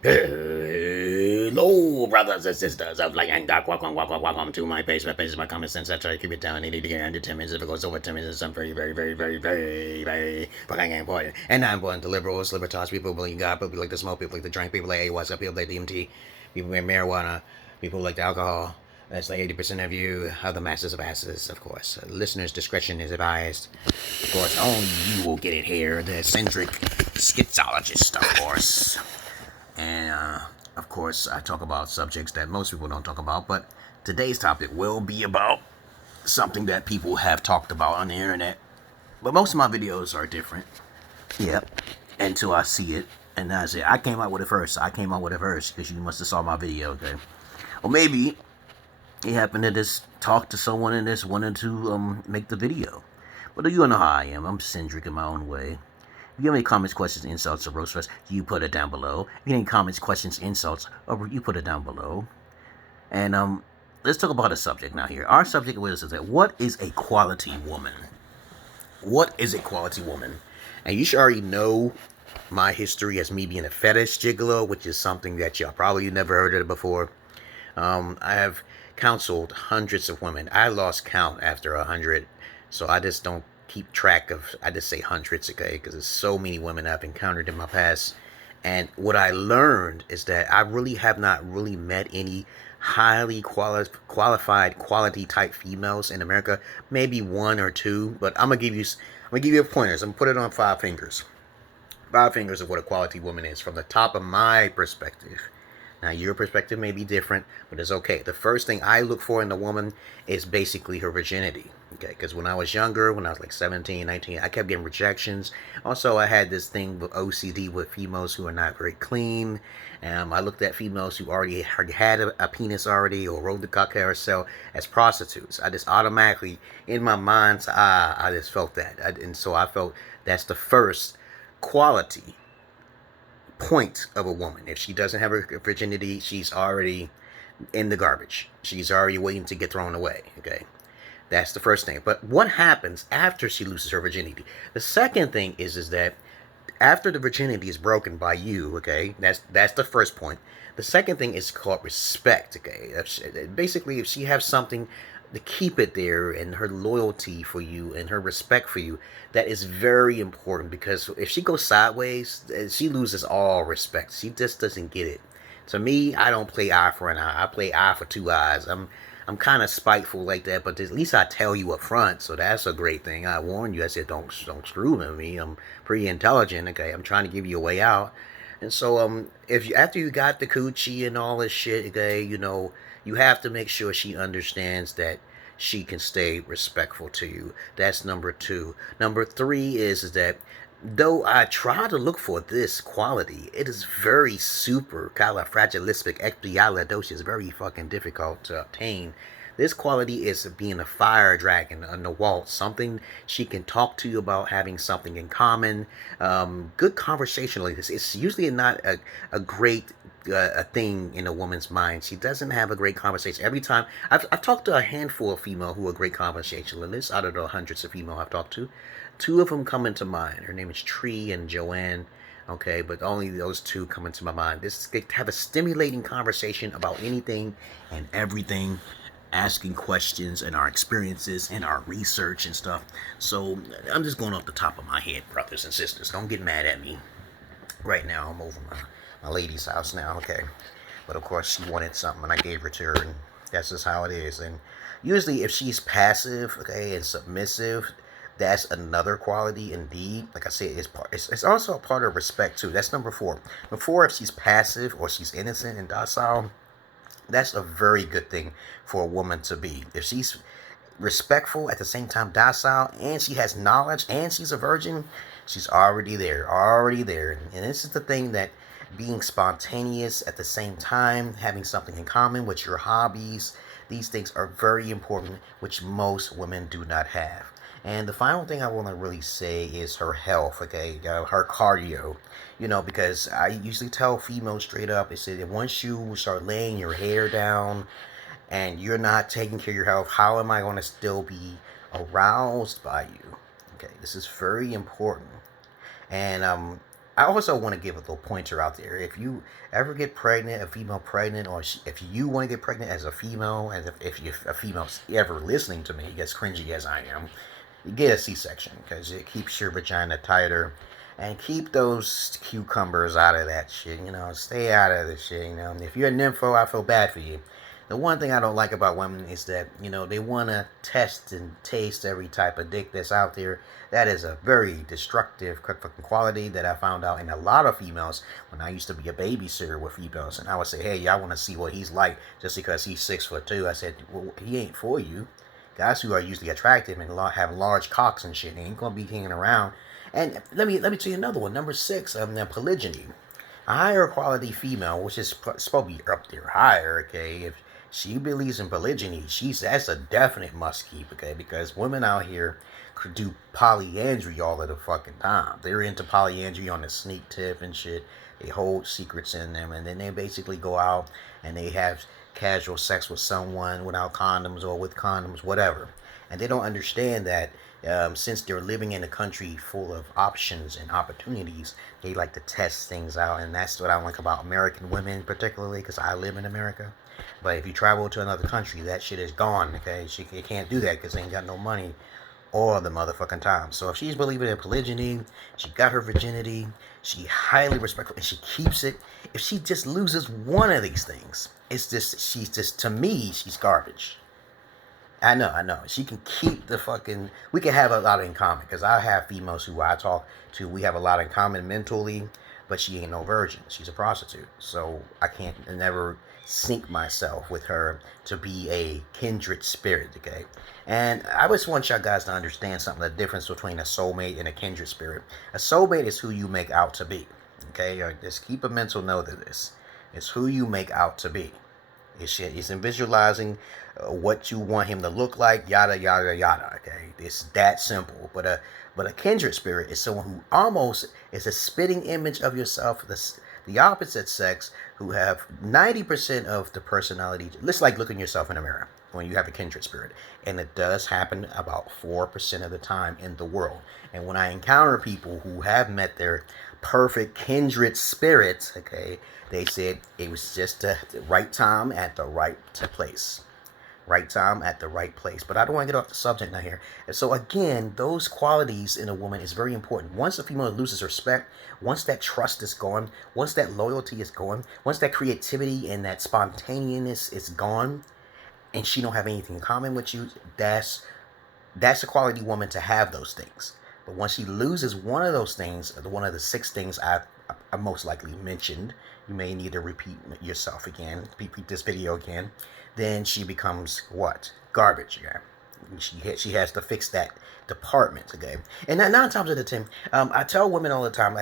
Hello, brothers and sisters of light and dark. Welcome to my page. My page is my common sense. I try to keep it down. I need to get under 10 minutes. If it goes over 10 minutes, I'm very fucking important. And I'm important to liberals, libertarians, people believe in God, people like to smoke, people like to drink, people like ayahuasca, people like DMT, people like marijuana, people like the alcohol. That's like 80% of you are the masters of asses, of course. Listeners' discretion is advised. Of course, only you will get it here. The eccentric Sexologist, of course. And, of course, I talk about subjects that most people don't talk about, but today's topic will be about something that people have talked about on the internet. But most of my videos are different. Yep. Until I see it. And that's it. I came out with it first. Because you must have saw my video, okay? Or maybe you happen to just talk to someone and just wanted to make the video. But you know how I am. I'm eccentric in my own way. If you have any comments, questions, insults, or roast us, you put it down below. If you have any comments, questions, insults, or you put it down below. And let's talk about a subject now here. Our subject is that what is a quality woman? What is a quality woman? And you should already know my history as me being a fetish gigolo, which is something that y'all probably never heard of before. I have counseled hundreds of women. I lost count after 100, so I just don't keep track of, I just say hundreds, okay, because there's so many women I've encountered in my past. And what I learned is that I really have not really met any highly qualified quality type females in America. Maybe one or two, but I'm gonna give you pointers. I'm gonna put it on 5 fingers. 5 fingers of what a quality woman is from the top of my perspective. Now, your perspective may be different, but it's okay. The first thing I look for in a woman is basically her virginity. Okay, because when I was younger, when I was like 17, 19, I kept getting rejections. Also, I had this thing with OCD with females who are not very clean. I looked at females who already had a penis already or rode the cock carousel as prostitutes. I just automatically, in my mind's eye, I just felt that. And so I felt that's the first quality point of a woman. If she doesn't have her virginity, she's already in the garbage. She's already waiting to get thrown away. Okay, that's the first thing. But what happens after she loses her virginity? The second thing is that after the virginity is broken by you, okay, that's the first point. The second thing is called respect. Okay, basically, if she has something to keep it there and her loyalty for you and her respect for you, that is very important, because if she goes sideways, she loses all respect. She just doesn't get it. To me, I don't play eye for an eye. I play eye for two eyes. I'm kind of spiteful like that, but at least I tell you up front, so that's a great thing. I warn you. I said don't screw with me. I'm pretty intelligent. Okay, I'm trying to give you a way out. And so if you, after you got the coochie and all this shit, okay, you have to make sure she understands that she can stay respectful to you. That's number 2. Number 3 is that though I try to look for this quality, it is very super califragilistic expialidocious, very fucking difficult to obtain. This quality is being a fire dragon on the wall, something she can talk to you about, having something in common. Good conversation like this. It's usually not a great a thing in a woman's mind. She doesn't have a great conversation. Every time I've talked to a handful of female who are great conversationalists out of the hundreds of female I've talked to. 2 of them come into mind. Her name is Tree and Joanne. Okay, but only those 2 come into my mind. This is to have a stimulating conversation about anything and everything, asking questions and our experiences and our research and stuff. So I'm just going off the top of my head, brothers and sisters. Don't get mad at me. Right now, I'm over my lady's house now, okay? But of course, she wanted something, and I gave her to her, and that's just how it is. And usually, if she's passive, okay, and submissive, that's another quality indeed. Like I said, it's also a part of respect too. That's number 4. Number 4, if she's passive or she's innocent and docile, that's a very good thing for a woman to be. If she's respectful at the same time docile, and she has knowledge, and she's a virgin, she's already there, And this is the thing, that being spontaneous at the same time, having something in common with your hobbies, these things are very important, which most women do not have. And the final thing I want to really say is her health, okay, her cardio. Because I usually tell females straight up, I said that once you start laying your hair down and you're not taking care of your health, how am I going to still be aroused by you? Okay, this is very important. And I also want to give a little pointer out there. If you ever get pregnant, a female pregnant, or if you want to get pregnant as a female, and if a female's ever listening to me, as cringy as I am, you get a C-section because it keeps your vagina tighter. And keep those cucumbers out of that shit. Stay out of the shit. If you're a nympho, I feel bad for you. The one thing I don't like about women is that, they want to test and taste every type of dick that's out there. That is a very destructive fucking quality that I found out in a lot of females when I used to be a babysitter with females. And I would say, hey, y'all want to see what he's like just because he's 6'2". I said, well, he ain't for you. Guys who are usually attractive and have large cocks and shit ain't going to be hanging around. And let me tell you another one. Number 6, polygyny. A higher quality female, which is supposed to be up there higher, okay, if she believes in polygyny, that's a definite must keep, okay, because women out here could do polyandry all of the fucking time. They're into polyandry on the sneak tip and shit. They hold secrets in them, and then they basically go out and they have casual sex with someone without condoms or with condoms, whatever. And they don't understand that since they're living in a country full of options and opportunities, they like to test things out. And that's what I like about American women, particularly because I live in America. But if you travel to another country, that shit is gone, okay? You can't do that because they ain't got no money all the motherfucking time. So if she's believing in polygyny, she got her virginity, she highly respectful, and she keeps it. If she just loses one of these things, she's just, to me, she's garbage. I know. She can keep the fucking... We can have a lot in common, because I have females who I talk to. We have a lot in common mentally, but she ain't no virgin. She's a prostitute. So I can't never sync myself with her to be a kindred spirit, okay? And I just want y'all guys to understand something, the difference between a soulmate and a kindred spirit. A soulmate is who you make out to be, okay? Just keep a mental note of this. It's who you make out to be. It's in visualizing what you want him to look like, yada, yada, yada, okay? It's that simple. But a kindred spirit is someone who almost is a spitting image of yourself, the opposite sex, who have 90% of the personality. It's like looking yourself in a mirror when you have a kindred spirit. And it does happen about 4% of the time in the world. And when I encounter people who have met their perfect kindred spirits, okay, they said it was just the right time at the right place. Right time at the right place. But I don't want to get off the subject now here. And so again, those qualities in a woman is very important. Once a female loses respect, once that trust is gone, once that loyalty is gone, once that creativity and that spontaneousness is gone, and she don't have anything in common with you, that's a quality woman to have those things. But once she loses one of those things, one of the 6 things I most likely mentioned, you may need to repeat yourself again, repeat this video again, then she becomes what? Garbage, okay? She has to fix that department, okay? And 9 times out of 10, I tell women all the time,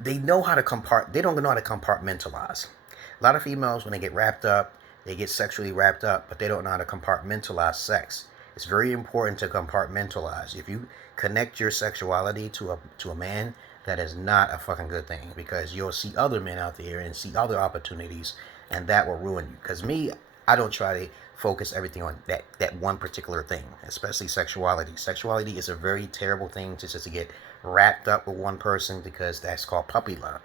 they know how to they don't know how to compartmentalize. A lot of females, when they get wrapped up, they get sexually wrapped up, but they don't know how to compartmentalize sex. It's very important to compartmentalize. If you connect your sexuality to a man, that is not a fucking good thing, because you'll see other men out there and see other opportunities, and that will ruin you. Because me, I don't try to focus everything on that one particular thing, especially sexuality. Sexuality is a very terrible thing just to get wrapped up with one person, because that's called puppy love.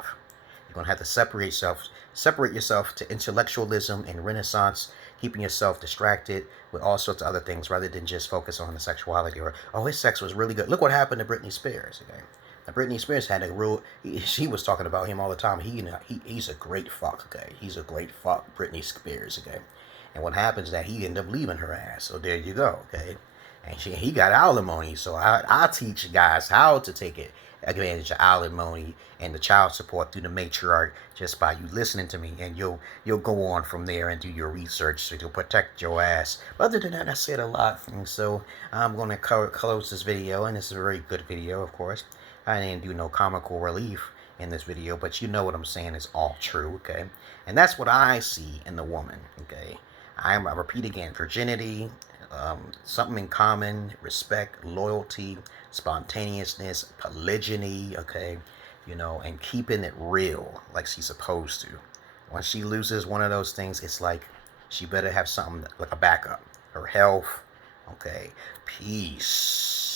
You're going to have to separate yourself to intellectualism and Renaissance, keeping yourself distracted with all sorts of other things rather than just focus on the sexuality, or, oh, his sex was really good. Look what happened to Britney Spears, okay? Now, Britney Spears had a real... She was talking about him all the time. He's a great fuck, okay? He's a great fuck, Britney Spears, okay? And what happens is that he ended up leaving her ass. So there you go, okay? And he got alimony. So I teach guys how to take advantage of alimony and the child support through the matriarch just by you listening to me. And you'll go on from there and do your research so you'll protect your ass. But other than that, I said a lot. And so I'm going to close this video. And this is a very good video, of course. I didn't do no comical relief in this video, but you know what I'm saying is all true, okay? And that's what I see in the woman, okay? I repeat again, virginity, something in common, respect, loyalty, spontaneousness, polygyny, okay? And keeping it real like she's supposed to. Once she loses one of those things, it's like she better have something like a backup. Her health, okay? Peace.